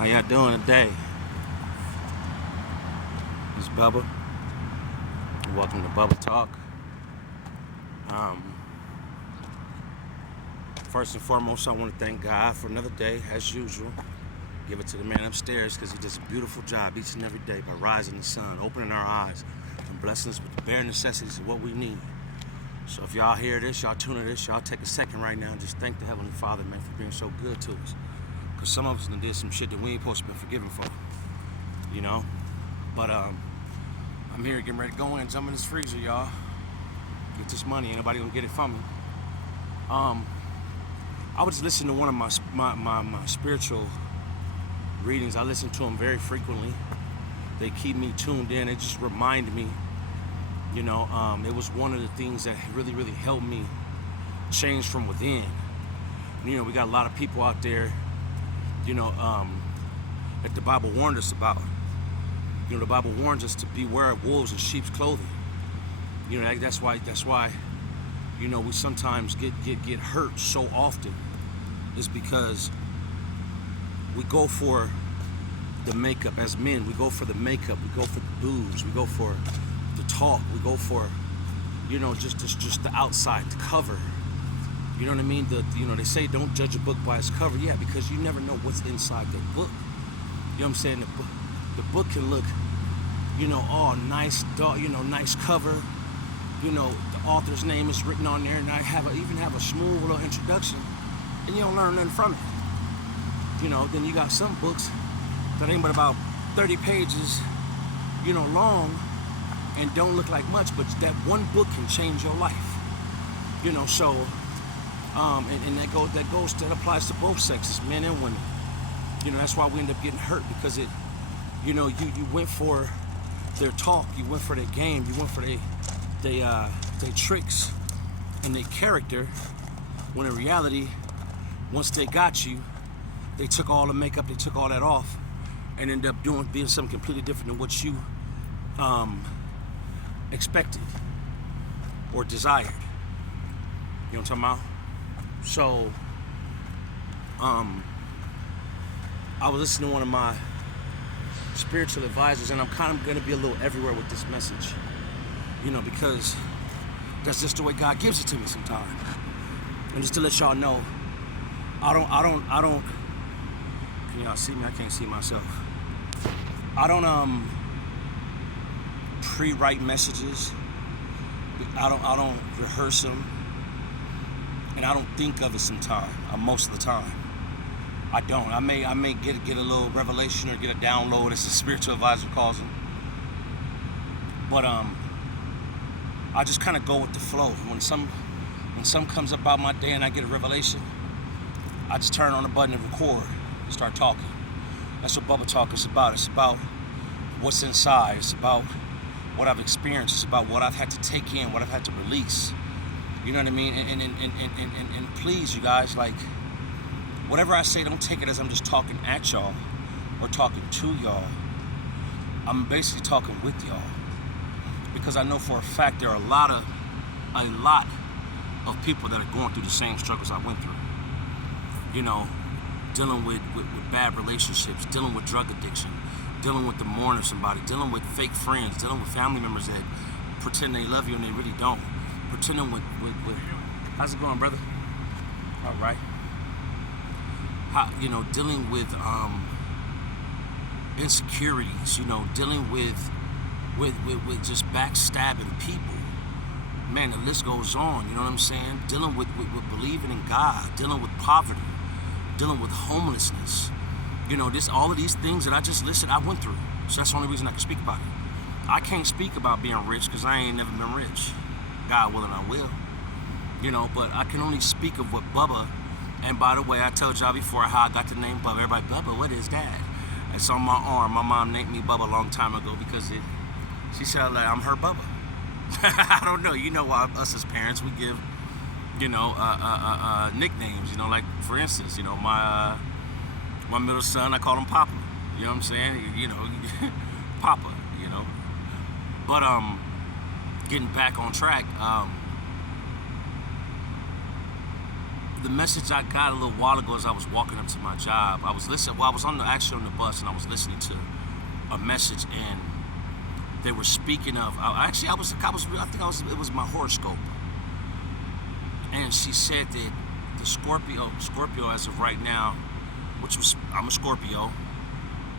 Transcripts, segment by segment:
How y'all doing today? It's Bubba. Welcome to Bubba Talk. First and foremost, I want to thank God for another day, as usual. Give it to the man upstairs because he does a beautiful job each and every day by rising the sun, opening our eyes, and blessing us with the bare necessities of what we need. So if y'all hear this, y'all tune in this, y'all take a second right now and just thank the Heavenly Father, man, for being so good to us. Because some of us done did some shit that we ain't supposed to be forgiven for, you know? But I'm here getting ready to go in, jump in this freezer, y'all. Get this money, ain't nobody gonna get it from me. I was listening to one of my spiritual readings. I listen to them very frequently. They keep me tuned in. It just reminded me, you know, it was one of the things that really, really helped me change from within. You know, we got a lot of people out there, you know, that the Bible warned us about. You know, the Bible warns us to beware of wolves in sheep's clothing. You know, that's why, you know, we sometimes get hurt so often. Is because we go for the makeup as men. We go for the makeup. We go for the boobs. We go for the talk. We go for, you know, just the outside, the cover. You know what I mean? You know, they say don't judge a book by its cover. Yeah, because you never know what's inside the book. You know what I'm saying? The book can look, you know, all nice, you know, nice cover. You know, the author's name is written on there, and I even have a smooth little introduction, and you don't learn nothing from it. You know, then you got some books that ain't but about 30 pages, you know, long, and don't look like much, but that one book can change your life. You know, so, and that applies to both sexes, men and women. You know, that's why we end up getting hurt, because it, you know, you went for their talk, you went for their game, you went for their tricks and their character, when in reality, once they got you, they took all the makeup, they took all that off, and ended up being something completely different than what you expected or desired. You know what I'm talking about? So, I was listening to one of my spiritual advisors, and I'm kind of going to be a little everywhere with this message, you know, because that's just the way God gives it to me sometimes. And just to let y'all know, I don't, can y'all see me? I can't see myself. I don't, pre-write messages. I don't rehearse them. And I don't think of it sometimes, most of the time. I don't. I may get a little revelation or get a download, as the spiritual advisor calls them. But I just kind of go with the flow. When some comes up about my day and I get a revelation, I just turn on the button and record and start talking. That's what Bubba Talk is about. It's about what's inside. It's about what I've experienced. It's about what I've had to take in, what I've had to release. You know what I mean? And please, you guys, like, whatever I say, don't take it as I'm just talking at y'all or talking to y'all. I'm basically talking with y'all, because I know for a fact there are a lot of people that are going through the same struggles I went through. You know, dealing with bad relationships, dealing with drug addiction, dealing with the mourning of somebody, dealing with fake friends, dealing with family members that pretend they love you and they really don't. Pretending with how's it going, brother? All right. You know, dealing with insecurities, you know, dealing with just backstabbing people. Man, the list goes on, you know what I'm saying? Dealing with believing in God, dealing with poverty, dealing with homelessness. You know, all of these things that I just listed, I went through. So that's the only reason I can speak about it. I can't speak about being rich because I ain't never been rich. God willing, I will. You know, but I can only speak of what Bubba, and by the way, I told y'all before how I got the name Bubba. Everybody, Bubba, what is that? It's on my arm. My mom named me Bubba a long time ago because she said, like, I'm her Bubba. I don't know. You know why us as parents, we give, you know, nicknames. You know, like, for instance, you know, my middle son, I call him Papa. You know what I'm saying? You know, Papa, you know. But, getting back on track, the message I got a little while ago as I was walking up to my job, I was listening. Well, I was actually on the bus, and I was listening to a message, and they were speaking of. I think it was my horoscope, and she said that the Scorpio as of right now, which was I'm a Scorpio,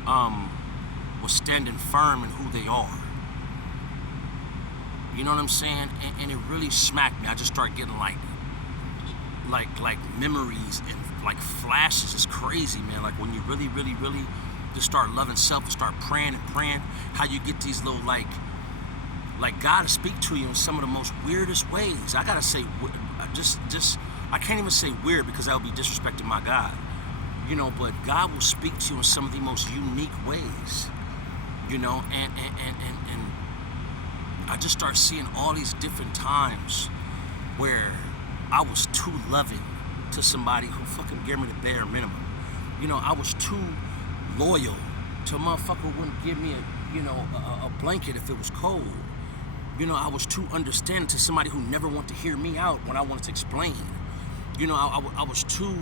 was standing firm in who they are. You know what I'm saying? And it really smacked me. I just started getting like memories and like flashes. It's crazy, man. Like when you really just start loving self and start praying, how you get these little like God to speak to you in some of the most weirdest ways. I gotta say, I can't even say weird because that would be disrespecting my God. You know, but God will speak to you in some of the most unique ways. You know, and I just start seeing all these different times where I was too loving to somebody who fucking gave me the bare minimum. You know, I was too loyal to a motherfucker who wouldn't give me a blanket if it was cold. You know, I was too understanding to somebody who never wanted to hear me out when I wanted to explain. You know, I was too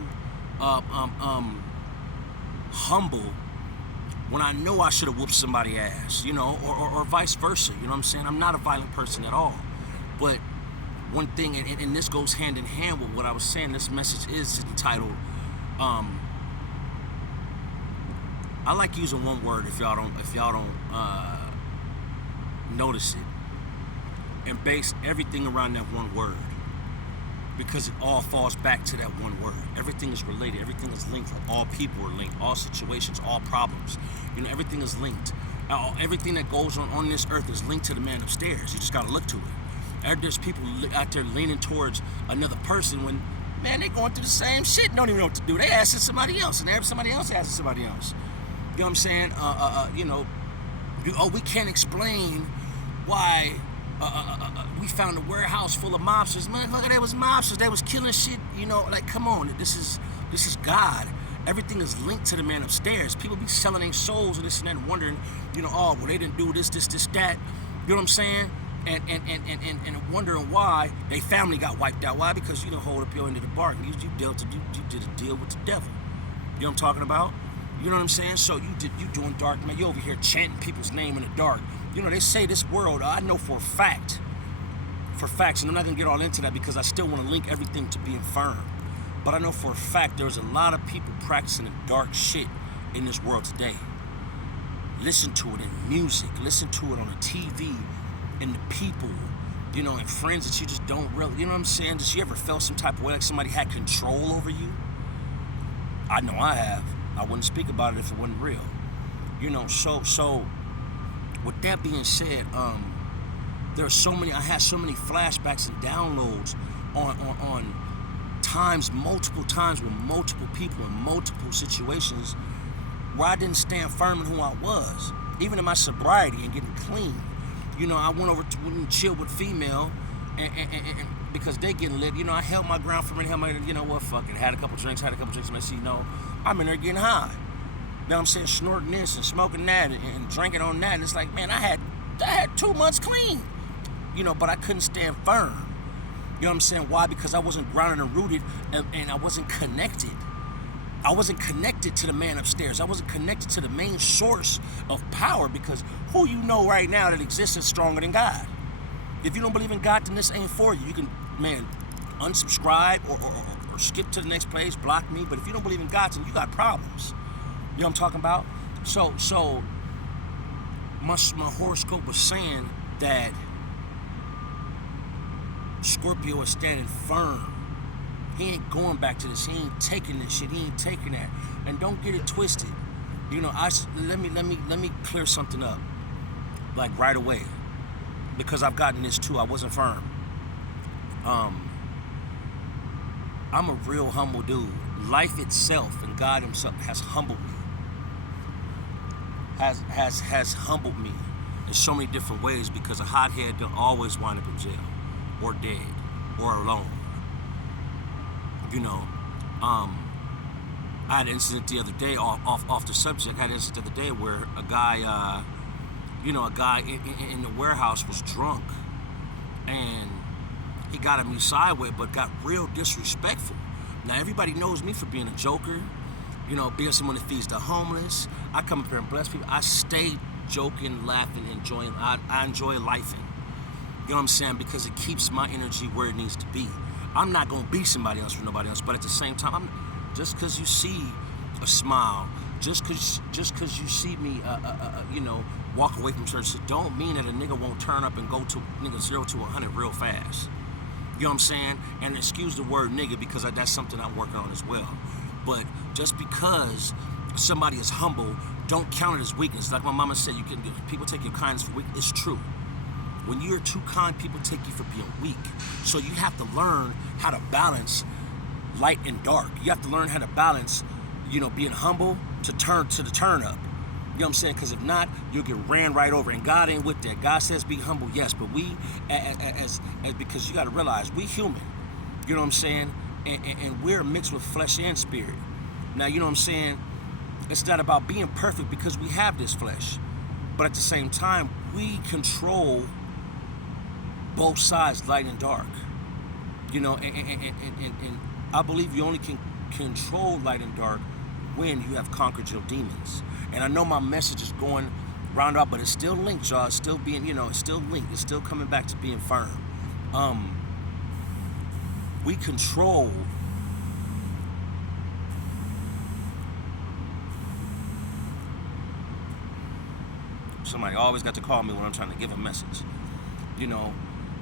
humble when I know I should have whooped somebody's ass, you know, or vice versa. You know what I'm saying? I'm not a violent person at all. But one thing, and this goes hand in hand with what I was saying, this message is entitled, I like using one word if y'all don't notice it, and base everything around that one word, because it all falls back to that one word. Everything is related, everything is linked. Like all people are linked, all situations, all problems. You know, everything is linked. Everything that goes on this earth is linked to the man upstairs. You just gotta look to it. There's people out there leaning towards another person when, man, they going through the same shit, don't even know what to do. They asking somebody else, and somebody else asking somebody else. You know what I'm saying? We can't explain why we found a warehouse full of mobsters. Man, look, there was mobsters. They was killing shit. You know, like, come on. This is God. Everything is linked to the man upstairs. People be selling their souls and this and that, and wondering, you know, oh, well, they didn't do this, that. You know what I'm saying? And wondering why their family got wiped out. Why? Because you don't hold up your end of the bargain. You did a deal with the devil. You know what I'm talking about? You know what I'm saying? So you doing dark, man. You over here chanting people's name in the dark. You know, they say this world, I know for facts, and I'm not gonna get all into that because I still want to link everything to being firm. But I know for a fact there's a lot of people practicing the dark shit in this world today. Listen to it in music, listen to it on the TV, in the people, you know, and friends that you just don't really, you know what I'm saying? Just you ever felt some type of way like somebody had control over you? I know I have. I wouldn't speak about it if it wasn't real. You know, so with that being said, I had so many flashbacks and downloads on times, multiple times with multiple people in multiple situations where I didn't stand firm in who I was, even in my sobriety and getting clean. You know, I went over to chill with female, and because they getting lit, you know, I held my ground for a minute, you know what, fuck it, had a couple drinks, and I see, you know, I'm in there getting high. You know what I'm saying, snorting this and smoking that and drinking on that, and it's like, man, I had 2 months clean, you know, but I couldn't stand firm. You know what I'm saying? Why? Because I wasn't grounded and rooted, and I wasn't connected. I wasn't connected to the man upstairs. I wasn't connected to the main source of power, because who you know right now that exists is stronger than God. If you don't believe in God, then this ain't for you. You can, man, unsubscribe or skip to the next page, block me. But if you don't believe in God, then you got problems. You know what I'm talking about? So my horoscope was saying that Scorpio is standing firm. He ain't going back to this. He ain't taking this shit. He ain't taking that. And don't get it twisted. You know, let me clear something up, like right away, because I've gotten this too. I wasn't firm. I'm a real humble dude. Life itself and God Himself has humbled me. Has humbled me in so many different ways, because a hothead don't always wind up in jail, or dead, or alone. You know, I had an incident the other day, off the subject, I had an incident the other day where a guy in the warehouse was drunk, and he got at me sideways, but got real disrespectful. Now everybody knows me for being a joker, being someone that feeds the homeless. I come up here and bless people. I stay joking, laughing, enjoying. I enjoy life. You know what I'm saying? Because it keeps my energy where it needs to be. I'm not gonna be somebody else for nobody else, but at the same time, just because you see a smile, just because you see me, walk away from church, it don't mean that a nigga won't turn up and go to 0 to 100 real fast. You know what I'm saying? And excuse the word nigga because that's something I'm working on as well. But just because somebody is humble, don't count it as weakness. Like my mama said, people take your kindness for weakness. It's true. When you're too kind, people take you for being weak. So you have to learn how to balance light and dark. You have to learn how to balance, being humble to the turn up. You know what I'm saying? Because if not, you'll get ran right over. And God ain't with that. God says be humble, yes, but we, as because you got to realize, we human. You know what I'm saying? And we're mixed with flesh and spirit. Now, you know what I'm saying? It's not about being perfect because we have this flesh. But at the same time, we control both sides, light and dark. And I believe you only can control light and dark when you have conquered your demons. And I know my message is going round up, but it's still linked, y'all. It's still being, it's still linked. It's still coming back to being firm. We control somebody always got to call me when I'm trying to give a message.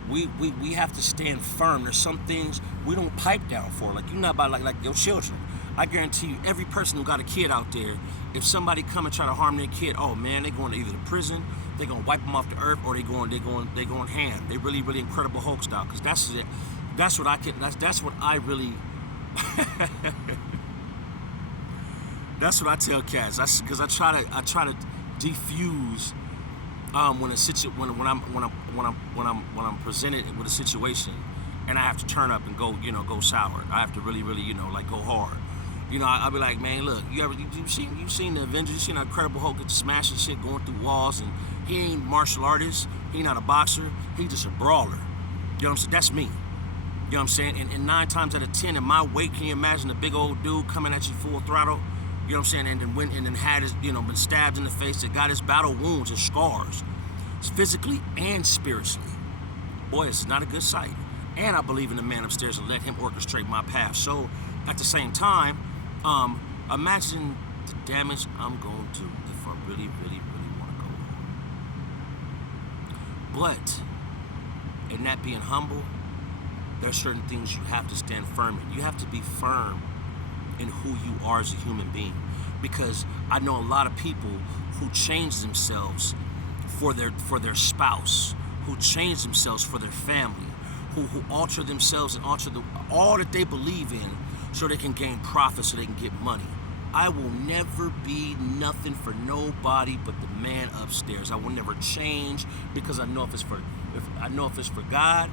We have to stand firm. There's some things we don't pipe down for. Like you're not about like your children. I guarantee you, every person who got a kid out there, if somebody come and try to harm their kid, oh man, they going to either the prison, they gonna wipe them off the earth, or they going ham. They really, really Incredible Hulk style. Cause that's it. That's what I really. That's what I tell cats. Because I try to defuse when I'm presented with a situation, and I have to turn up and go sour. I have to really, really, go hard. I'll be like, man, look, you seen the Avengers? You seen the Incredible Hulk get smashing shit, going through walls, and he ain't martial artist. He not a boxer. He just a brawler. You know what I'm saying? That's me. You know what I'm saying? And 9 times out of 10, in my weight, can you imagine a big old dude coming at you full throttle? You know what I'm saying? And then had his, been stabbed in the face, that got his battle wounds and scars, physically and spiritually. Boy, this is not a good sight. And I believe in the man upstairs and let him orchestrate my path. So, at the same time, imagine the damage I'm going to do if I really, really, really want to go. But, in that being humble, there are certain things you have to stand firm in. You have to be firm in who you are as a human being. Because I know a lot of people who change themselves for their spouse, who change themselves for their family, who alter themselves and alter all that they believe in so they can gain profit, so they can get money. I will never be nothing for nobody but the man upstairs. I will never change because I know if it's for God,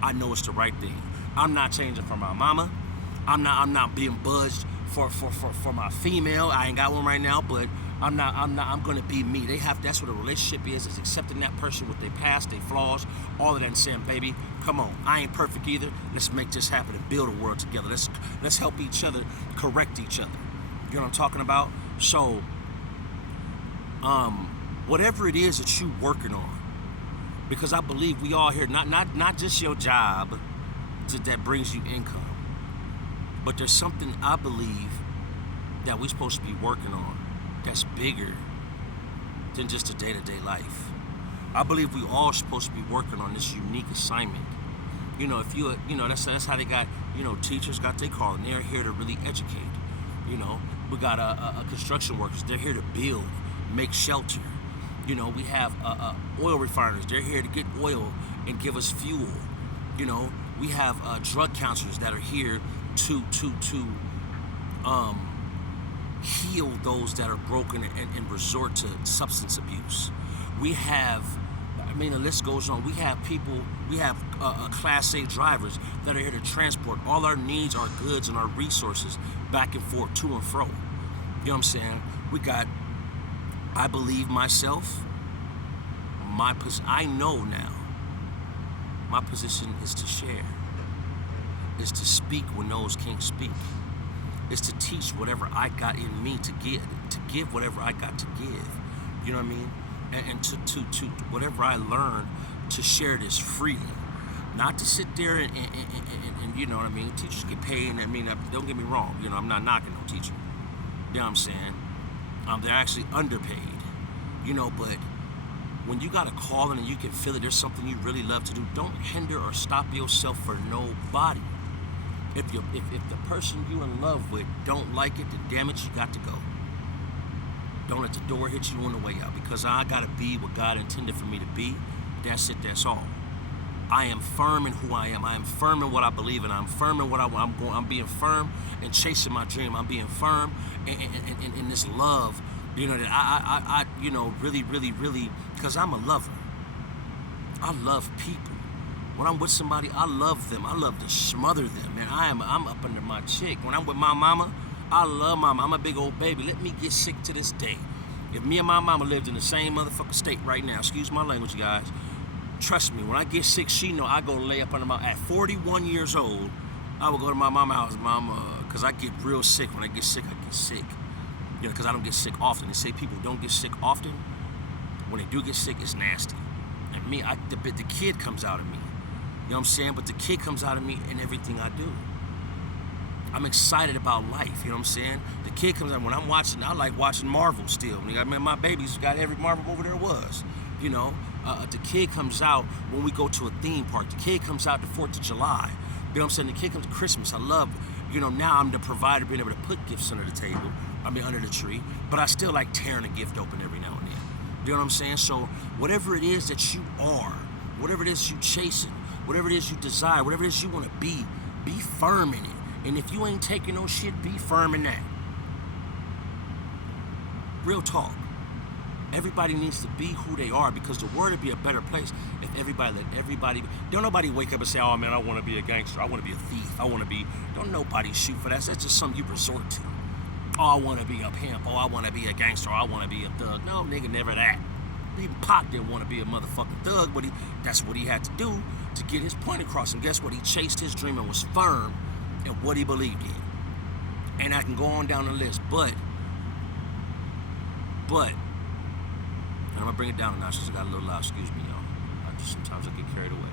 I know it's the right thing. I'm not changing for my mama. I'm not being budged for my female. I ain't got one right now, but I'm gonna be me. That's what a relationship is accepting that person with their past, their flaws, all of that, and saying, baby, come on, I ain't perfect either. Let's make this happen and build a world together. Let's help each other, correct each other. You know what I'm talking about? So, whatever it is that you're working on, because I believe we all here, not just your job that brings you income, but there's something I believe that we're supposed to be working on that's bigger than just a day-to-day life. I believe we all supposed to be working on this unique assignment. If that's how they got, teachers got their calling. They're here to really educate. We got construction workers. They're here to build, make shelter. We have oil refiners. They're here to get oil and give us fuel. We have drug counselors that are here to heal those that are broken and resort to substance abuse. We have, the list goes on. We have Class A drivers that are here to transport all our needs, our goods, and our resources back and forth, to and fro. You know what I'm saying? We got, I believe myself, I know now, my position is to share. is to speak when those can't speak. It's to teach whatever I got in me to give whatever I got to give. You know what I mean? And to whatever I learn, to share this freely. Not to sit there and you know what I mean? Teachers get paid, and I mean, don't get me wrong. You know, I'm not knocking no teacher. You know what I'm saying? They're actually underpaid. You know, but when you got a calling and you can feel it, there's something you really love to do, don't hinder or stop yourself for nobody. If the person you in love with don't like it, then damn it, you got to go. Don't let the door hit you on the way out, because I gotta be what God intended for me to be. That's it, that's all. I am firm in who I am. I am firm in what I believe in. I'm firm in what I want. I'm being firm and chasing my dream. I'm being firm in this love, you know, that I you know, really, because I'm a lover. I love people. When I'm with somebody, I love them. I love to smother them, man. I'm up under my chick. When I'm with my mama, I love my mama. I'm a big old baby. Let me get sick to this day. If me and my mama lived in the same motherfucking state right now, excuse my language, guys, trust me, when I get sick, she know I go lay up under my, at 41 years old, I will go to my mama's house, mama, because I get real sick. When I get sick, I get sick. You know, because I don't get sick often. They say people don't get sick often. When they do get sick, it's nasty. And me, the kid comes out of me. You know what I'm saying? But the kid comes out of me in everything I do. I'm excited about life, you know what I'm saying? The kid comes out, when I'm watching, I like watching Marvel still. I mean, my babies got every Marvel over there was, you know? The kid comes out when we go to a theme park. The kid comes out the 4th of July. You know what I'm saying? The kid comes to Christmas. I love, you know, now I'm the provider, being able to put gifts under the table. I mean, under the tree. But I still like tearing a gift open every now and then. You know what I'm saying? So whatever it is that you are, whatever it is you chasing, whatever it is you desire, whatever it is you want to be firm in it. And if you ain't taking no shit, be firm in that. Real talk. Everybody needs to be who they are, because the world would be a better place if everybody let everybody be. Don't nobody wake up and say, oh man, I want to be a gangster. I want to be a thief. I want to be, don't nobody shoot for that. That's just something you resort to. Oh, I want to be a pimp. Oh, I want to be a gangster. Oh, I want to be a thug. No, nigga, never that. Even Pac didn't want to be a motherfucking thug, but that's what he had to do to get his point across. And guess what? He chased his dream and was firm in what he believed in. And I can go on down the list, but, and I'm gonna bring it down a notch because I got a little loud, excuse me, y'all. Sometimes I get carried away.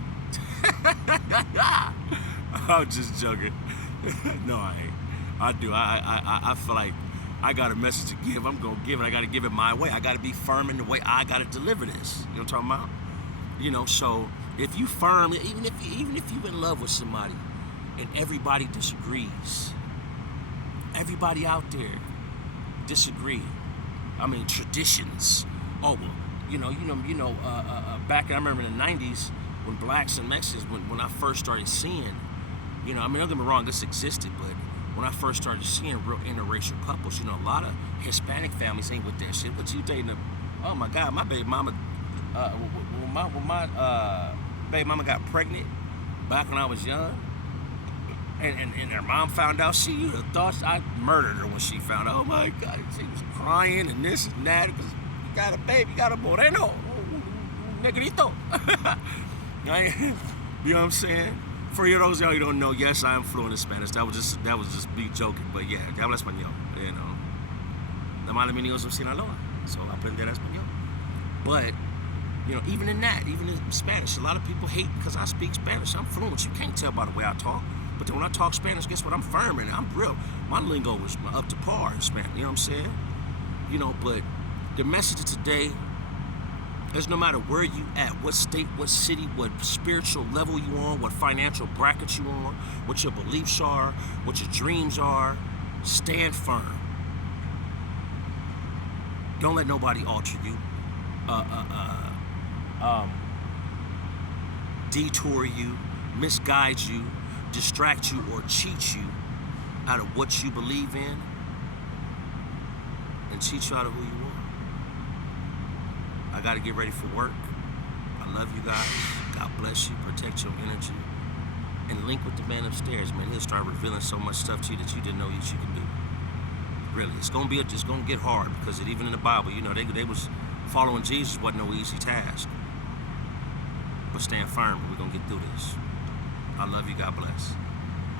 I'm just joking. No, I ain't. I do. I feel like I got a message to give. I'm gonna give it. I gotta give it my way. I gotta be firm in the way I gotta deliver this. You know what I'm talking about? You know, so if you firm, even if you in love with somebody and everybody disagrees, everybody out there disagree. I mean, traditions. Oh, well, back, I remember in the 90s when blacks and Mexicans, when I first started seeing, you know, I mean, don't get me wrong, this existed, but when I first started seeing real interracial couples, you know, a lot of Hispanic families ain't with that shit. What you dating? Oh my God, my baby mama, when my baby mama got pregnant back when I was young, and her mom found out, you'd have thought I murdered her when she found out. Oh my God, she was crying and this and that because you got a baby, you got a moreno, negrito. You know what I'm saying? For those of y'all who don't know, yes, I am fluent in Spanish. That was just me joking, but yeah, hablo español, you know. La madre mía es de Sinaloa, so aprender español. But, you know, even in that, even in Spanish, a lot of people hate because I speak Spanish. I'm fluent. You can't tell by the way I talk. But then when I talk Spanish, guess what? I'm firm in it. I'm real. My lingo is up to par in Spanish. You know what I'm saying? You know, but the message of today is no matter where you at, what state, what city, what spiritual level you on, what financial bracket you on, what your beliefs are, what your dreams are, stand firm. Don't let nobody alter you, detour you, misguide you, distract you, or cheat you out of what you believe in, and cheat you out of who you are. I gotta get ready for work. I love you guys. God bless you. Protect your energy. And link with the man upstairs, man. He'll start revealing so much stuff to you that you didn't know that you can do. Really, it's gonna get hard, because even in the Bible, you know, they was following Jesus wasn't no easy task. But stand firm, and we're gonna get through this. I love you. God bless.